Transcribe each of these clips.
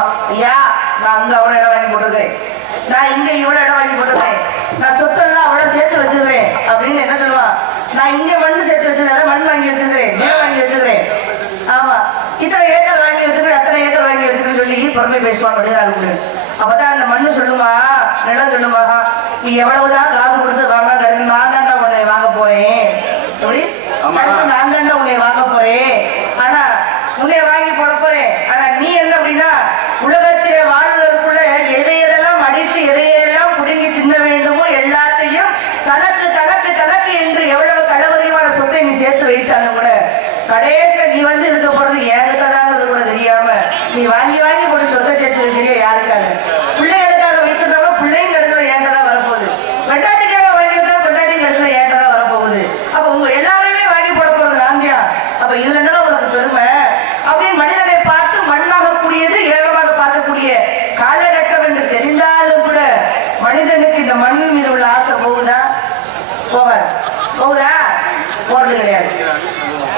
ஐயா, நான் அங்க அவ்வளவு இடம் வாங்கி போட்டுக்கிறேன், நான் இங்க இவ்வளவு இடம் வாங்கி போட்டுக்கிறேன், நான் சொத்தெல்லாம் அவ்வளவு சேர்த்து வச்சுக்கிறேன் அப்படின்னு என்ன சொல்லுவான்? நான் இங்க மண் சேர்த்து வச்சுக்கிறேன், மண் வாங்கி வச்சுக்கிறேன், நிலம் வாங்கி வச்சுக்கிறேன், ஆமா இத்தனை ஏக்கர் வாங்கி வச்சுக்கிறேன், அத்தனை ஏக்கர் வாங்கி வச்சுக்கிறேன்னு சொல்லி பொறுமை பேசுவான் மனிதர்கள். அப்பதான் அந்த மண்ணு சொல்லுமா, நிலம் சொல்லுமா, நீ எவ்வளவுதான் காசு கொடுத்து வாங்க, நான் தாண்டா உன்னை வாங்க போறேன், நான் தாண்டா உன்னை வாங்க போறேன், ஆனா உன்னை வாங்கி போட போறேன், ஆனா நீ என்ன அப்படின்னா உலகத்திலே வாழ்வதற்குள்ள எதையெல்லாம் அடித்து எதையெல்லாம் புடுங்கி தின்ன வேண்டுமோ எல்லாத்தையும் தனக்கு தனக்கு தனக்கு என்று எவ்வளவு களவதிகமான சொத்தை நீ சேர்த்து வைத்தாலும் கூட கடைசியில நீ வந்து இருக்க போறது ஏகத்தாங்கிறது கூட தெரியாம நீ வாங்கி வாங்கி போட்டு சொத்தை சேர்த்து வைக்கிறிய யாருக்காக? பிள்ளைகளுக்காக வைத்திருந்தோம்னா பிள்ளையும் கிடைக்கல ஏன்டதான் வரப்போகுது, பெண்டாட்டிக்காக வாங்கி வைத்தா பெண்டாட்டியும் கிடைக்கல ஏன்டதான் வரப்போகுது. அப்ப உங்க எல்லாரையுமே வாங்கி போட போறது காந்தியா? அப்ப இதுல என்ன உங்களுக்கு பெருமை அப்படின்னு மனிதனை பார்த்து மண்ணாகக்கூடியது ஏழமாக பார்க்கக்கூடிய காலகட்டம் என்று தெரிந்தாலும் கூட மனிதனுக்கு இந்த மண் மீது உள்ள ஆசை போகுதா? போகுதா? போறது கிடையாது.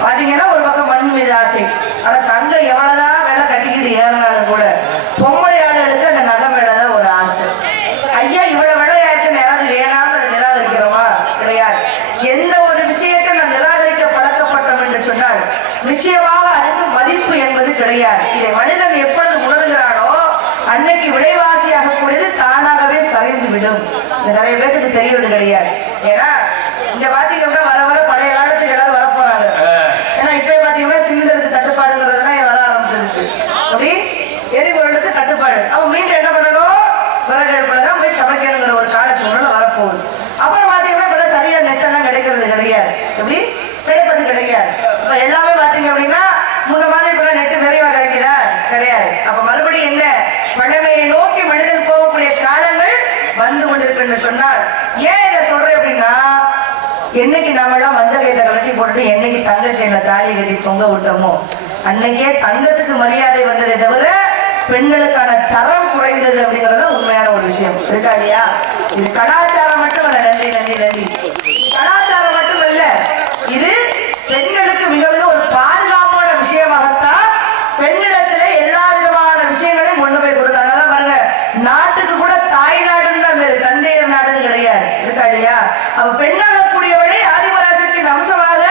பாத்தீங்கன்னா ஒரு பக்கம் மண் மீது ஆசை, ஆனா தங்க எவ்வளவுதான் வேலை கட்டிக்கிட்டு ஏறினாலும் கூட பொம்பளை ஆளுகளுக்கு அந்த நகை மேலதான் ஒரு ஆசை. ஐயா இவ்வளவு விளையாச்சுன்னு யாராவது வேணாம்னு அதை நிராகரிக்கிறோமா? கிடையாது. எந்த ஒரு விஷயத்தை நான் நிராகரிக்க பழக்கப்பட்டோம் என்று சொன்னால் நிச்சயமாக அதுக்கு மதிப்பு என்பது கிடையாது. இதை மனிதன் எப்பொழுது உணர்கிறானோ அன்னைக்கு விலைவாசியாக கூடியது தானாகவே சரிந்து விடும். இது நிறைய பேருக்கு தெரியறது கிடையாது. ஏன்னா இங்க பாத்தீங்கன்னா வர வர பழைய காலத்துக்கு எல்லாரும் வர போறாங்க. ஏன்னா இப்ப பாத்தீங்கன்னா சிலிண்டருக்கு தட்டுப்பாடுங்கிறதுலாம் வர ஆரம்பிச்சிருச்சு. அப்படி எரிபொருளுக்கு தட்டுப்பாடு, அவன் மீண்டும் என்ன பண்ணணும்? விறகு அடுப்புலதான் போய் சமைக்கணுங்கிற ஒரு கால சூழ்நிலை வரப்போகுது. அப்புறம் பாத்தீங்கன்னா இப்ப சரியா நெட்டெல்லாம் கிடைக்கிறது கிடையாது, எப்படி கிடைப்பது கிடையாது. இப்ப எல்லாமே பாத்தீங்க அப்படின்னா முன்ன மாதிரி இப்ப நெட்டு விரைவா கிடைக்குதா? கிடையாது. அப்ப மறுபடியும் என்ன, பழமையை நோக்கி மனிதன் போகக்கூடிய காலங்கள் வந்து கொண்டிருக்கு சொன்னால் ஏன் இதை சொல்றேன் அப்படின்னா, என்னைக்கு நாம எல்லாம் மஞ்சள் கையத்தை கலட்டி போட்டுட்டு என்னைக்கு தங்க செயின்ல தாலியை கட்டி தொங்க விட்டோமோ அன்னைக்கே தங்கத்துக்கு மரியாதை வந்ததை தவிர பெண்களுக்கான தரம் குறைந்தது அப்படிங்கறது உண்மையான ஒரு விஷயம் இருக்கா இல்லையா? இது கலாச்சாரம் மட்டும் அல்ல. நன்றி நன்றி நன்றி. கலாச்சாரம் மட்டும் அல்ல, இது பெண்களுக்கு மிக மிக ஒரு பாதுகாப்பான விஷயமாகத்தான் பெண்ணிடத்திலே எல்லா விதமான விஷயங்களையும் கொண்டு போய் கொடுத்தாங்க. பாருங்க, நாட்டுக்கு கூட தாய் நாடுன்னு தான் வேறு, தந்தையர் நாடுன்னு கிடையாது இருக்கா இல்லையா? அப்ப பெண்ணாக கூடியவளை ஆதிபராசக்தியின் அம்சமாக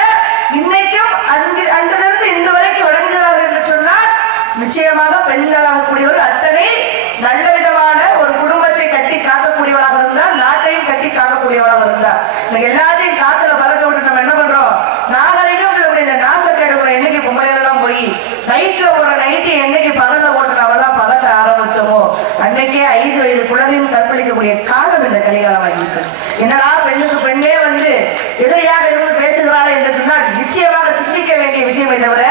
இன்னைக்கும் அன்றிலிருந்து இன்று வரைக்கும் வழங்குகிறார்கள் என்று சொன்னால் நிச்சயமாக பெண்களாக கூடியவர்கள் அத்தனை நல்ல விதமான ஒரு குடும்பத்தை கட்டி காக்கக்கூடியவளாக இருந்தால், நாட்டையும் கட்டி காக்கக்கூடியவளாக இருந்தால், எல்லாத்தையும் காத்துல பறக்க விட்டு நம்ம என்ன பண்றோம்? நாகரிகம் சொல்லக்கூடிய இந்த நாசக்கேடுகளை என்னைக்கு பொம்பளைலாம் போய் நைட்ல ஒரு நைட்டு என்னைக்கு பகல்ல ஓட்டுறவெல்லாம் பகல்ல ஆரம்பிச்சோமோ அன்னைக்கே 5 வயது குழந்தையும் கற்பழிக்கக்கூடிய காலம் இந்த கலிகாலம் ஆகிட்டு. என்னடா பெண்ணுக்கு பெண்ணே வந்து எதிரியாக இருந்து பேசுகிறாள் என்று சொன்னால் நிச்சயமாக சிந்திக்க வேண்டிய விஷயமே தவிர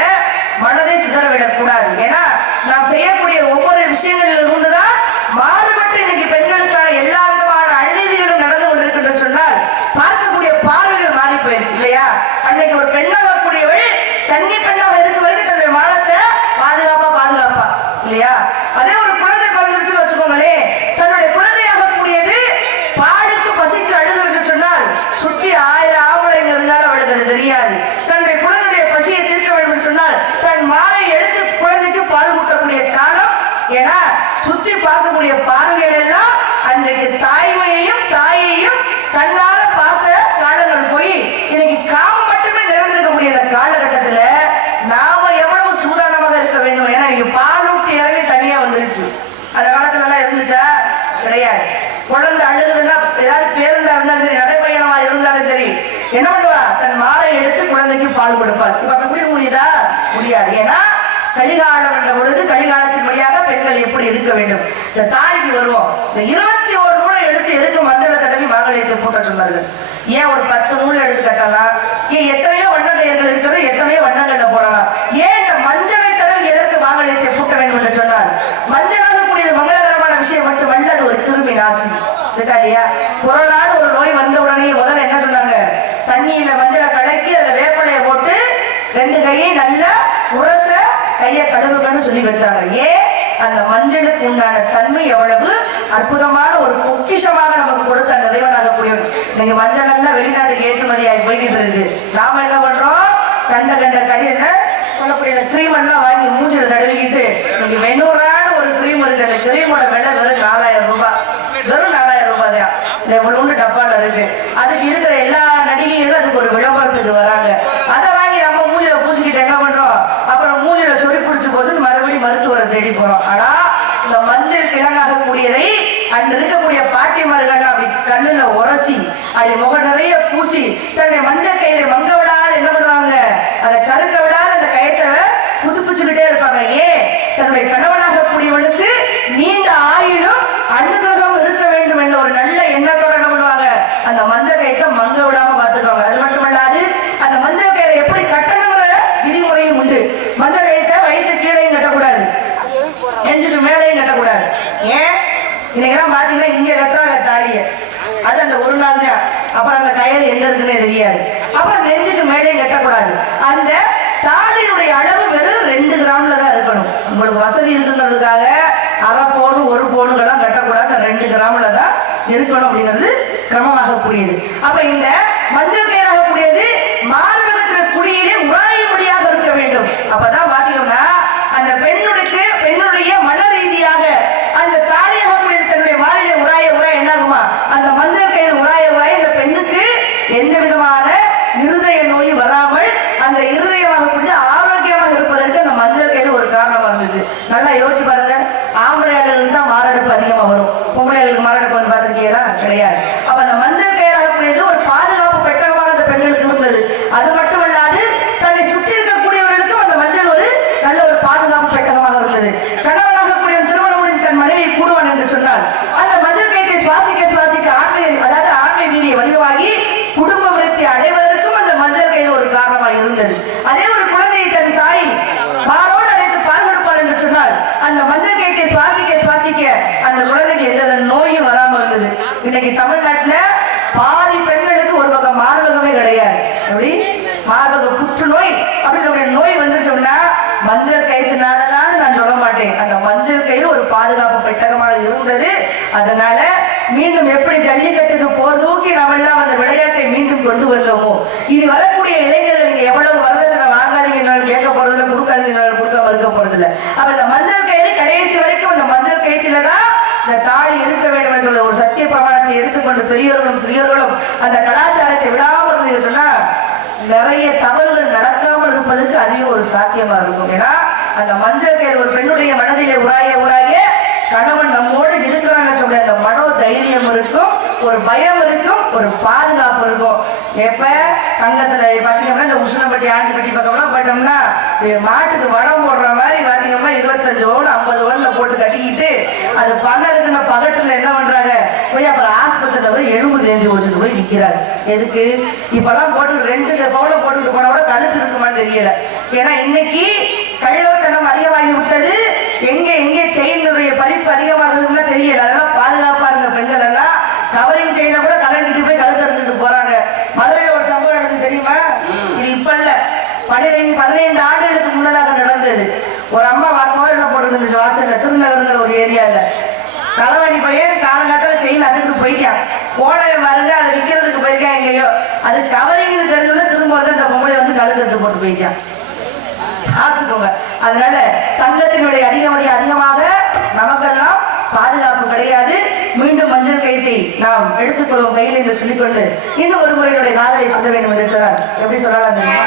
மனதை சிதறவிடக் கூடாது. ஏன்னா நாம் செய்யக்கூடிய ஒவ்வொரு விஷயங்களில் இருந்துதான் மாறுபட்டு இன்னைக்கு பெண்களுக்கான எல்லா விதமான அநீதிகளும் நடந்து கொண்டிருக்கின்ற சொன்னால் பார்க்கக்கூடிய பார்வைகள் மாறி போயிடுச்சு இல்லையா? அன்னைக்கு ஒரு பெண்ணாக கூடியவள் கன்னி பெண்ணாக இருக்க வரைக்கும் தன்னுடைய மானத்தை பாதுகாப்பா இல்லையா? அதே ஒரு குழந்தை பிறந்துருச்சுன்னு வச்சுக்கோங்களே, தன்னுடைய குழந்தையாக கூடியது பாலுக்கு பசிக்கு அழுது என்று சொன்னால் சுத்தி 1000 ஆம்பளைங்க இருந்தாலும் அவளுக்கு அது தெரியாது. தன்னுடைய குழந்தைய பசியை தீர்க்க வேண்டும் என்று சொன்னால் தன் மாலை எடுத்து குழந்தைக்கு பால் ஊட்டக்கூடிய காலம். ஏன்னா சுத்தி பார்க்கக்கூடிய பார்வைகள் எல்லாம் அன்றைக்கு தாய்மையையும் தாயையும் கண்ணார பார்த்த காலங்கள் போய் இன்னைக்கு காமம் மட்டுமே நிறைந்திருக்கக்கூடிய இந்த காலகட்டத்துல நாம எவ்வளவு சூதானமாக இருக்க வேண்டும். ஏன்னா நீங்க பால் ஊட்டி இறங்கி தனியா வந்துருச்சு. அந்த காலத்துல எல்லாம் இருந்துச்சா? கிடையாது. குழந்தை அழுகுதுன்னா ஏதாவது பேருந்தா இருந்தாலும் சரி, நடைபயணமா இருந்தாலும் சரி, என்ன பண்ணுவா? தன் மாலை எடுத்து குழந்தைக்கு பால் கொடுப்பாள். இப்ப அப்படி முடியுதா? முடியாது. ஏன்னா கலிகாலம் என்ற பொழுது கலிகாலத்தின் வழியாக பெண்கள் எப்படி இருக்க வேண்டும். இந்த தாலிக்கு வருவோம். இந்த 21 நூலை எடுத்து எதுக்கு மஞ்சளை தடவி மாங்கல்யத்தை பூட்ட சொன்னார்கள்? ஏன் ஒரு 10 நூல் எடுத்து கட்டலாம்? ஏன் எத்தனையோ வண்ண கயிர்கள் இருக்கிற எத்தனையோ வண்ணங்கள்ல போடலாம்? ஏன் இந்த மஞ்சளை தடவி எதற்கு மாங்கல்யத்தை பூட்ட வேண்டும் என்று சொன்னார்? மஞ்சளாக கூடியது மங்களகரமான விஷயம் மட்டுமல்ல, அது ஒரு கிருமி நாசி இருக்கா இல்லையா? கொரோனான்னு ஒரு நோய் வந்த உடனே முதல்ல என்ன சொன்னாங்க? தண்ணியில மஞ்சளை கலக்கி அதுல வேப்பலையை போட்டு 2 கையை நல்லா உரச கையை கழுவுகன்னு சொல்லி வச்சாங்க. ஏன்? அந்த மஞ்சளுக்கு உண்டான தன்மை எவ்வளவு அற்புதமான ஒரு பொக்கிஷமாக நமக்கு கொடுத்த அந்த இறைவனாக கூடியவன். நீங்க மஞ்சள் எல்லாம் வெளிநாட்டுக்கு ஏற்றுமதியாகி போய்கிட்டு இருக்கு. நாம என்ன பண்றோம்? கண்ட கண்ட கடின சொல்லக்கூடிய கிரீம் எல்லாம் வாங்கி மூஞ்சில தடவிக்கிட்டு நீங்க வெண்ணூறான ஒரு கிரீம் இருக்கு. அந்த கிரீமோட விலை வெறும் 4000 ரூபாய். வெறும் 4000 ரூபாய் தான். இந்த ஒன்று டப்பால இருக்கு. அதுக்கு இருக்கிற எல்லா நடிகைகளும் அதுக்கு ஒரு விளம்பரத்துக்கு வராங்க. அதை வாங்கி நம்ம மூஞ்சில பூசிக்கிட்டு என்ன பண்றோம்? அப்புறம் மூஞ்சில சொறி பிடிச்சு போச்சு மறுபடியும் மருத்துவரை தேடி போறோம். ஆனா இந்த மஞ்சள் கிழங்காக கூடியதை அன்று இருக்கக்கூடிய பாட்டிமார்கள் அப்படி கண்ணுல உரசி அப்படி முகம் நிறைய பூசி தன்னுடைய மஞ்சள் கயிறை மங்க விடாத என்ன பண்ணுவாங்க? அதை கருக்க விடாத அந்த கயத்தை புதுப்பிச்சுக்கிட்டே இருப்பாங்க. ஏன்? தன்னுடைய கணவனாக கூடியவனுக்கு நீண்ட ஆயுளும் அனுகிரகம் இருக்க வேண்டும் என்ற ஒரு நல்ல எண்ணத்தோட என்ன பண்ணுவாங்க? அந்த மஞ்சள் கயிறை மங்க விடாம பார்த்துக்குவாங்க. அது மட்டுமல்லாது அந்த மஞ்சள் கயிறை எப்படி கட்டணுங்கிற விதிமுறையும் உண்டு. மஞ்சள் கயிறை வயிற்று கீழையும் கட்டக்கூடாது, நெஞ்சுக்கு மேலையும் கட்டக்கூடாது. ஏன்? இன்னைக்கெல்லாம் பாத்தீங்கன்னா இங்க கட்டுறாங்க தாலிய, அது அந்த ஒரு நாள் தான். அப்புறம் அந்த கயிறு எங்க இருக்குன்னே தெரியாது. அப்புறம் நெஞ்சுக்கு மேலையும் கட்டக்கூடாது. அந்த தாலியுடைய அளவு வெறும் 2 கிராம்ல தான் இருக்கணும். உங்களுக்கு வசதி இருக்குங்கிறதுக்காக அரை பவுன் 1 பவுனுக்கெல்லாம் கட்டக்கூடாது. 2 கிராம்ல தான் இருக்கணும் அப்படிங்கிறது கிரமமாக கூடியது. அப்ப இந்த மஞ்சள் கயிறாக கூடியது மார்பகத்தில் குடியிலே உராயும்படியாக இருக்க வேண்டும். அப்பதான் பாத்தீங்கன்னா அந்த பெண்ணுடைய மன ரீதியாக அந்த தாலியாக கூடியது தன்னுடைய மாறிலே உராய என்ன ஆகுமா? அந்த மஞ்சள் கயிறு உராய இந்த பெண்ணுக்கு எந்த விதமான இருதய நோய் வராமல் அந்த இருதயமாக கூடிய ஆரோக்கியமாக இருப்பதற்கு அந்த மஞ்சள் கயிறு ஒரு காரணமா இருந்துச்சு. நல்லா யோசிச்சு பாருங்க. ஆம்பளையாளர்களுக்கு தான் மாரடைப்பு அதிகமா வரும். பொம்பளையாளர்களுக்கு மாரடைப்பு வந்து பார்த்திருக்கீங்களா? கிடையாது. அப்ப அந்த மஞ்சள் கயிறாக கூடியது ஒரு பாதுகாப்பு பெட்டகமாக அந்த பெண்களுக்கு இருந்தது. அது மட்டுமல்லாது தன்னை சுற்றி இருக்கக்கூடியவர்களுக்கும் அந்த மஞ்சள் ஒரு நல்ல ஒரு பாதுகாப்பு பெட்டகமாக இருந்தது. கணவனாக கூடிய திருமணம் முடிந்து தன் மனைவியை கூடுவான் என்று சொன்னால் அந்த மஞ்சள் கயிற்றை சுவாசிக்க ஆண்மை வீரிய வலிவாகி குடும்ப விருத்தி அடைவதற்கும் அந்த மஞ்சள் கயிறு ஒரு காரணமாக இருந்தது. அதே ஒரு குழந்தையை தன் தாய் மாரோடு அழைத்து பால் கொடுப்பாள் என்று சொன்னால் அந்த மஞ்சள் கயிற்றை சுவாசிக்க அந்த குழந்தைக்கு எந்த நோயும் வராமல் இருந்தது. இன்னைக்கு தமிழ்நாட்டுல பாதி பெண்களுக்கு ஒரு பக்கம் மார்பகமே கிடையாது. எப்படி? மார்பக புற்றுநோய் அப்படிங்கிற நோய் வந்துருச்சோம்னா மஞ்சள் கயிற்றுனாலதான் நான் சொல்ல மாட்டேன். அந்த மஞ்சள் கயிறு ஒரு பாதுகாப்பு பெட்டகமாக இருந்தது. அதனால மீண்டும் எப்படி ஜல்லிக்கட்டுக்கு போர் தூக்கி நம்ம எல்லாம் அந்த விளையாட்டை மீண்டும் கொண்டு வந்தோமோ, இனி வரக்கூடிய இளைஞர்கள் நீங்க எவ்வளவு வரதட்சணை வாங்காதீங்க கேட்க போறதில்ல, கொடுக்காதீங்க கொடுக்க மறுக்க போறதில்லை. அப்ப இந்த மஞ்சள் கயிறு கடைசி வரைக்கும் அந்த மஞ்சள் கயிற்றுலதான் இந்த தாலி இருக்க வேண்டும் என்று சொல்ல ஒரு சத்திய பிரமாணத்தை எடுத்துக்கொண்டு பெரியவர்களும் சிறியவர்களும் அந்த கலாச்சாரத்தை விடாமல் சொன்னா நிறைய தவறுகள் நடக்காமல் இருப்பதற்கு அதுவே ஒரு சாத்தியமா இருக்கும். ஏன்னா அந்த மஞ்சள் கயிறு ஒரு பெண்ணுடைய மனதிலே உராய கணவன் நம்மோடு இருக்கிறாங்க சொல்ல அந்த மனோ தைரியம் இருக்கும், ஒரு பயம் இருக்கும், ஒரு பாதுகாப்பு இருக்கும். எப்ப தங்கத்துல பாத்தீங்கன்னா இந்த உசுனப்பட்டி ஆண்டிப்பட்டி பக்கம்லாம் போயிட்டோம்னா மாட்டுக்கு வடம் போடுற மாதிரி பாத்தீங்கன்னா 25 பவுன் 50 பவுன்ல போட்டு கட்டிக்கிட்டு அது பணம் இருக்குன்னு பகட்டுல என்ன பண்றாங்க? போய் அப்புறம் ஆஸ்பத்திரியில போய் எலும்பு தேஞ்சு வச்சுட்டு போய் நிக்கிறாங்க. எதுக்கு? இப்பெல்லாம் போட்டு 2 பவுனை போட்டுட்டு போனா கூட கழுத்து இருக்குமான்னு தெரியல. ஏன்னா இன்னைக்கு கள்ளத்தனம் அதிகமாகி விட்டது. எங்க செயினுடைய பறிப்பு அதிகமாக இருக்குன்னு தெரியல. அதெல்லாம் பாதுகாப்பா இருந்த பெண்கள் எல்லாம் கவரிங் செயினை கூட கலந்துட்டு போய் கழுத்து அறுத்துட்டு போறாங்க. மதுரையில ஒரு சம்பவம் நடந்து தெரியுமா? இது இப்ப இல்ல, 15 ஆண்டுகளுக்கு முன்னதாக நடந்தது. ஒரு அம்மா கோயில போட்டு இருந்துச்சு வாசல்ல, திருநகருங்கிற ஒரு ஏரியால. களவாணி பையன் காலங்காலத்துல செயின் அதுக்கு போயிட்டான். போனவே பாருங்க, அதை விற்கிறதுக்கு போயிருக்கான் எங்கேயோ. அது கவரிங்னு தெரிஞ்சோட திரும்ப வந்து அந்த பொம்பளை வந்து கழுத்து போட்டு போயிட்டான். பார்த்துக்கோங்க. அதனால தங்கத்தின் விலை அதிகமாக நமக்கெல்லாம் பாதுகாப்பு கிடையாது. மீண்டும் மஞ்சள் கயிற்றை நாம் எடுத்துக்கொள்வோம் கையில் என்று சொல்லிக்கொண்டு இன்னும் ஒரு முறையினுடைய காதலை சொல்ல வேண்டும் என்று சொன்னார். எப்படி சொல்லலாம் தெரியுமா?